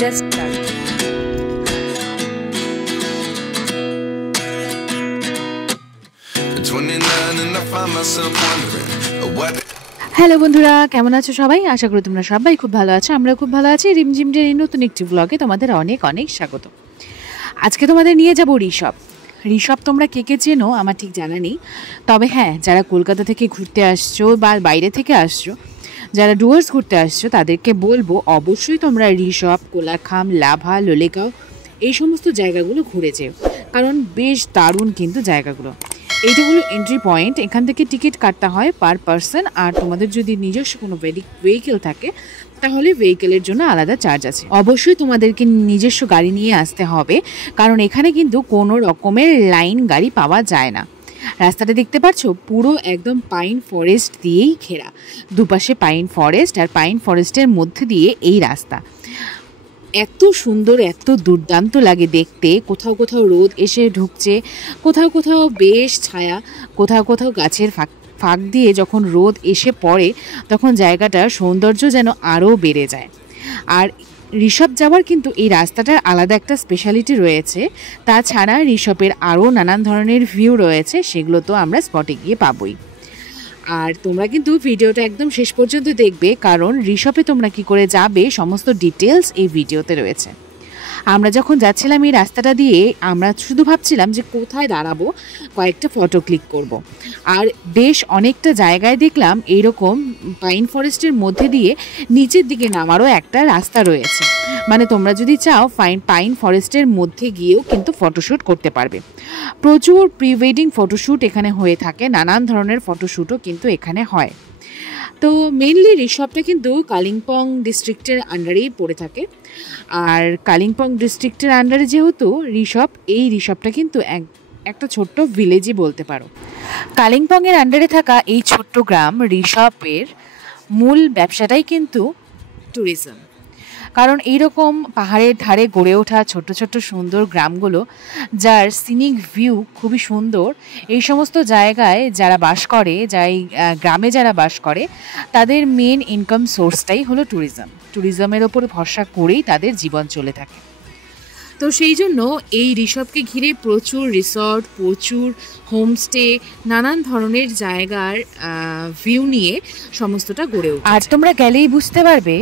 Just দারুণ। Hello বন্ধুরা, কেমন আছো সবাই? আশা করি তোমরা সবাই খুব ভালো আছো। আমরা খুব ভালো আছি। রিমঝিমদের এই নতুন একটি ব্লগে তোমাদের অনেক অনেক স্বাগত। আজকে তোমাদের নিয়ে যাব ঋষভ। ঋষভ তোমরা কে কে চেনো আমার ঠিক জানা নেই, তবে হ্যাঁ, যারা কলকাতা থেকে ঘুরতে আসছো বা বাইরে থেকে আসছো, যারা ডুয়ার্স ঘুরতে আসছো, তাদেরকে বলবো অবশ্যই তোমরা ঋষভ, কোলাখাম, লাভা, লোলেগাঁও এই সমস্ত জায়গাগুলো ঘুরে যেও, কারণ বেশ দারুণ কিন্তু জায়গাগুলো। এইটা হলো এন্ট্রি পয়েন্ট। এখান থেকে টিকিট কাটতে হয় পার পারসন, আর তোমাদের যদি নিজস্ব কোনো ভেহিকেল থাকে তাহলে ভেহিকেলের জন্য আলাদা চার্জ আছে। অবশ্যই তোমাদেরকে নিজস্ব গাড়ি নিয়ে আসতে হবে, কারণ এখানে কিন্তু কোনো রকমের লাইন গাড়ি পাওয়া যায় না। রাস্তাটা দেখতে পাচ্ছ, পুরো একদম পাইন ফরেস্ট দিয়েই ঘেরা, দুপাশে পাইন ফরেস্ট, আর পাইন ফরেস্টের মধ্যে দিয়ে এই রাস্তা। এত সুন্দর, এত দুর্দান্ত লাগে দেখতে। কোথাও কোথাও রোদ এসে ঢুকছে, কোথাও কোথাও বেশ ছায়া, কোথাও কোথাও গাছের ফাঁক দিয়ে যখন রোদ এসে পড়ে তখন জায়গাটার সৌন্দর্য যেন আরও বেড়ে যায়। আর ঋষভ যাওয়ার কিন্তু এই রাস্তাটার আলাদা একটা স্পেশালিটি রয়েছে। তাছাড়া ঋষভের আরও নানান ধরনের ভিউ রয়েছে, সেগুলো তো আমরা স্পটে গিয়ে পাবোই। আর তোমরা কিন্তু ভিডিওটা একদম শেষ পর্যন্ত দেখবে, কারণ ঋষভে তোমরা কি করে যাবে সমস্ত ডিটেলস এই ভিডিওতে রয়েছে। আমরা যখন যাচ্ছিলাম এই রাস্তাটা দিয়ে, আমরা শুধু ভাবছিলাম যে কোথায় দাঁড়াবো, কয়েকটা ফটো ক্লিক করব। আর বেশ অনেকটা জায়গায় দেখলাম এইরকম পাইন ফরেস্টের মধ্যে দিয়ে নিচের দিকে নামারও একটা রাস্তা রয়েছে। মানে তোমরা যদি চাও পাইন ফরেস্টের মধ্যে গিয়েও কিন্তু ফটোশ্যুট করতে পারবে। প্রচুর প্রি ওয়েডিং ফটোশ্যুট এখানে হয়ে থাকে, নানান ধরনের ফটোশ্যুটও কিন্তু এখানে হয়। তো মেইনলি ঋষভটা কিন্তু কালিম্পং ডিস্ট্রিক্টের আন্ডারেই পড়ে থাকে। আর কালিম্পং ডিস্ট্রিক্টের আন্ডারে যেহেতু এই ঋষভটা কিন্তু একটা ছোট্ট ভিলেজই বলতে পারো। কালিম্পংয়ের আন্ডারে থাকা এই ছোট্ট গ্রাম ঋষভের মূল ব্যবসাটাই কিন্তু ট্যুরিজম। কারণ এইরকম পাহাড়ের ধারে গড়ে ওঠা ছোট্ট ছোট্ট সুন্দর গ্রামগুলো, যার সিনিক ভিউ খুবই সুন্দর, এই সমস্ত জায়গায় যারা বাস করে, গ্রামে যারা বাস করে, তাদের মেন ইনকাম সোর্সটাই হলো ট্যুরিজমের ওপর ভরসা করেই তাদের জীবন চলে থাকে। তো সেই জন্য এই ঋষভকে ঘিরে প্রচুর রিসর্ট, প্রচুর হোমস্টে, নানান ধরনের জায়গার ভিউ নিয়ে সমস্তটা গড়ে ওঠে। আর তোমরা গেলেই বুঝতে পারবে,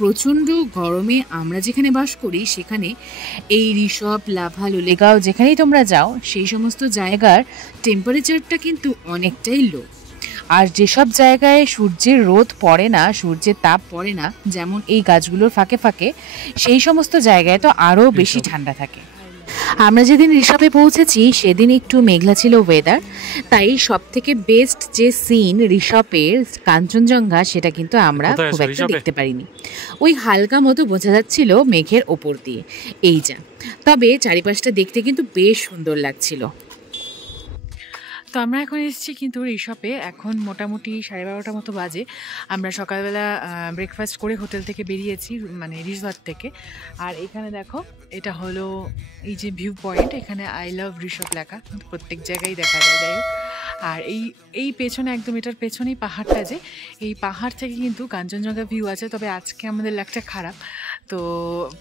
প্রচণ্ড গরমে আমরা যেখানে বাস করি সেখানে এই ঋষভ, লাভা, লোলেগাঁও যেখানেই তোমরা যাও, সেই সমস্ত জায়গার টেম্পারেচারটা কিন্তু অনেকটাই লো। আর যেসব জায়গায় সূর্যের রোদ পড়ে না, সূর্যের তাপ পড়ে না, যেমন এই গাছগুলোর ফাঁকে ফাঁকে, সেই সমস্ত জায়গায় তো আরও বেশি ঠান্ডা থাকে। আমরা যেদিন ঋষভে পৌঁছেছি সেদিন একটু মেঘলা ছিল ওয়েদার, তাই সব থেকে বেস্ট যে সিন ঋষভের কাঞ্চনজঙ্ঘা, সেটা কিন্তু আমরা খুব একটা দেখতে পারিনি। ওই হালকা মতো বোঝা যাচ্ছিল মেঘের ওপর দিয়ে এই যা, তবে চারিপাশটা দেখতে কিন্তু বেশ সুন্দর লাগছিল। তো আমরা এখন এসেছি কিন্তু ঋষভে, এখন মোটামুটি 12:30 মতো বাজে। আমরা সকালবেলা ব্রেকফাস্ট করে হোটেল থেকে বেরিয়েছি, মানে রিসর্ট থেকে। আর এখানে দেখো, এটা হলো এই যে ভিউ পয়েন্ট, এখানে আই লাভ ঋষভ লেখা প্রত্যেক জায়গায় দেখা যায়। যাই হোক, আর এই পেছনে, একদম এটার পেছনেই পাহাড়টা, যে এই পাহাড় থেকে কিন্তু কাঞ্চনজঙ্ঘা ভিউ আছে। তবে আজকে আমাদের লাগটা খারাপ, তো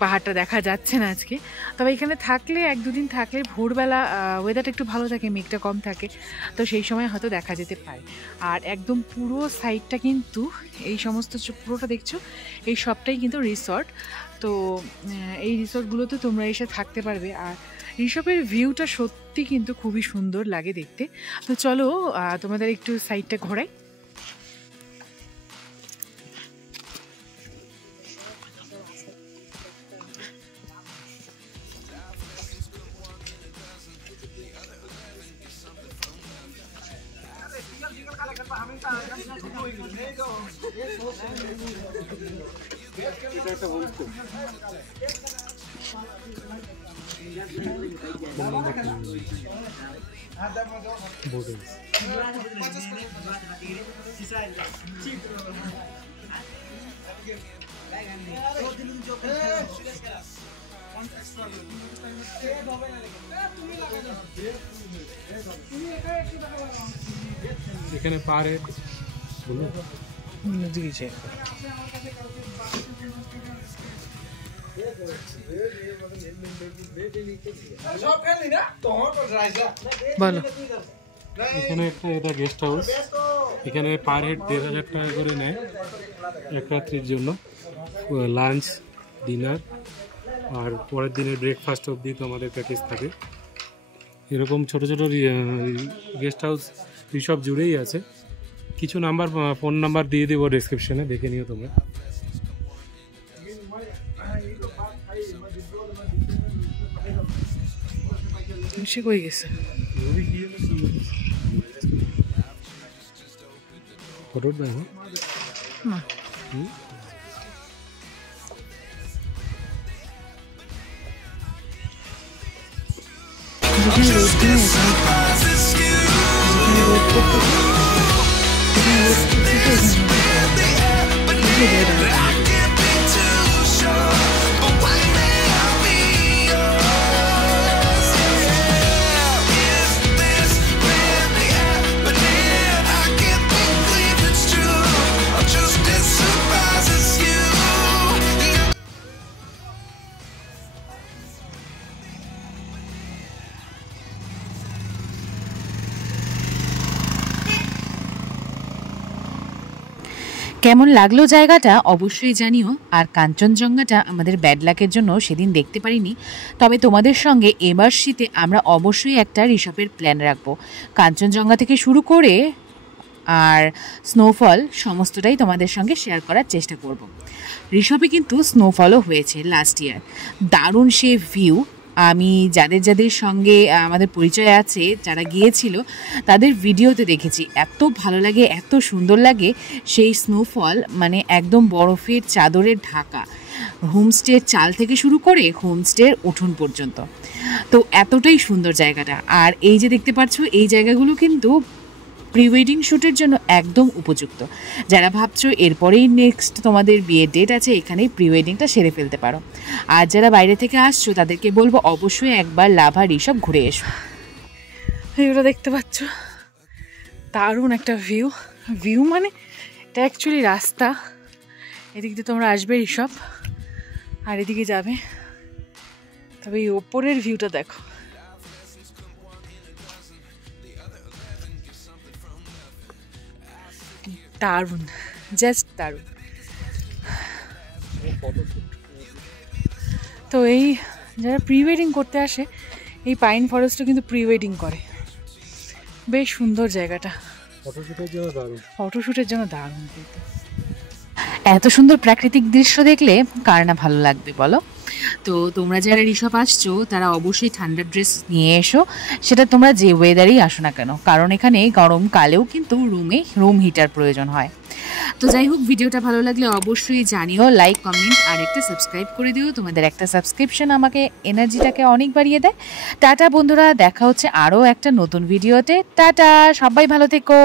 পাহাড়টা দেখা যাচ্ছে না আজকে। তবে এখানে থাকলে, 1-2 দিন থাকলে, ভোরবেলা ওয়েদারটা একটু ভালো থাকে, মেঘটা কম থাকে, তো সেই সময় হয়তো দেখা যেতে পারে। আর একদম পুরো সাইডটা কিন্তু এই সমস্ত পুরোটা দেখছো, এই সবটাই কিন্তু রিসর্ট। তো এই রিসর্টগুলোতে তোমরা এসে থাকতে পারবে। আর ঋষভের ভিউটা সত্যি কিন্তু খুবই সুন্দর লাগে দেখতে। তো চলো তোমাদের একটু সাইডটা ঘোরাই। এখানে পারে বলুন দিয়েছে। বলো। এখানে একটা এটা গেস্ট হাউস, এখানে পার হেড ১,৫০০ টাকা করে নেয় এক রাত্রির জন্য, লাঞ্চ ডিনার আর পরের দিনের ব্রেকফাস্ট অবধি তো আমাদের প্যাকেজ থাকে। এরকম ছোট ছোট গেস্ট হাউস রিসর্ট জুড়েই আছে। কিছু নাম্বার ফোন নাম্বার দিয়ে দেবো ডেসক্রিপশনে, দেখে নিও তোমরা। সে কই গেছে? ফটোর দেয় না কেমন লাগলো জায়গাটা অবশ্যই জানিও। আর কাঞ্চনজঙ্ঘাটা আমাদের ব্যাড লাকের জন্য সেদিন দেখতে পারিনি, তবে তোমাদের সঙ্গে এবার শীতে আমরা অবশ্যই একটা রিসর্টের প্ল্যান রাখবো। কাঞ্চনজঙ্ঘা থেকে শুরু করে আর স্নোফল সমস্তটাই তোমাদের সঙ্গে শেয়ার করার চেষ্টা করব। ঋষভে কিন্তু স্নোফলও হয়েছে লাস্ট ইয়ার, দারুণ সে ভিউ। আমি যাদের যাদের সঙ্গে আমাদের পরিচয় আছে, যারা গিয়েছিল তাদের ভিডিওতে দেখেছি, এত ভালো লাগে, এত সুন্দর লাগে সেই স্নোফল, মানে একদম বরফের চাদরের ঢাকা, হোমস্টের চাল থেকে শুরু করে হোমস্টের উঠোন পর্যন্ত। তো এতটাই সুন্দর জায়গাটা। আর এই যে দেখতে পাচ্ছ, এই জায়গাগুলো কিন্তু প্রি ওয়েডিং শ্যুটের জন্য একদম উপযুক্ত। যারা ভাবছো এরপরেই নেক্সট তোমাদের বিয়ের ডেট আছে, এখানেই প্রি ওয়েডিংটা সেরে ফেলতে পারো। আর যারা বাইরে থেকে আসছো তাদেরকে বলবো অবশ্যই একবার লাভা রিসর্ট ঘুরে এসো। ভিউটা দেখতে পাচ্ছ, দারুণ একটা ভিউ মানে এটা অ্যাকচুয়ালি রাস্তা, এদিক দিয়ে তোমরা আসবে রিসর্ট আর এদিকে যাবে, তবে এই ওপরের ভিউটা দেখো, দারুণ, জাস্ট দারুণ। তো এই যারা প্রি ওয়েডিং করতে আসে, এই পাইন ফরেস্টও কিন্তু প্রি ওয়েডিং করে। বেশ সুন্দর জায়গাটা, ফটোশ্যুটের জন্য দারুণ। এত সুন্দর প্রাকৃতিক দৃশ্য দেখলে কার না ভালো লাগবে বলো। তো তোমরা যারা রিসর্ট আসছো তারা অবশ্যই ঠান্ডার ড্রেস নিয়ে এসো, সেটা তোমরা যে ওয়েদারেই আসো না কেন, কারণ এখানে গরমকালেও কিন্তু রুম হিটার প্রয়োজন হয়। তো যাই হোক, ভিডিওটা ভালো লাগলে অবশ্যই জানিও, লাইক, কমেন্ট আর একটা সাবস্ক্রাইব করে দিও। তোমাদের একটা সাবস্ক্রিপশন আমাকে এনার্জিটাকে অনেক বাড়িয়ে দেয়। টাটা বন্ধুরা, দেখা হচ্ছে আরও একটা নতুন ভিডিওতে। টাটা, সবাই ভালো থেকো।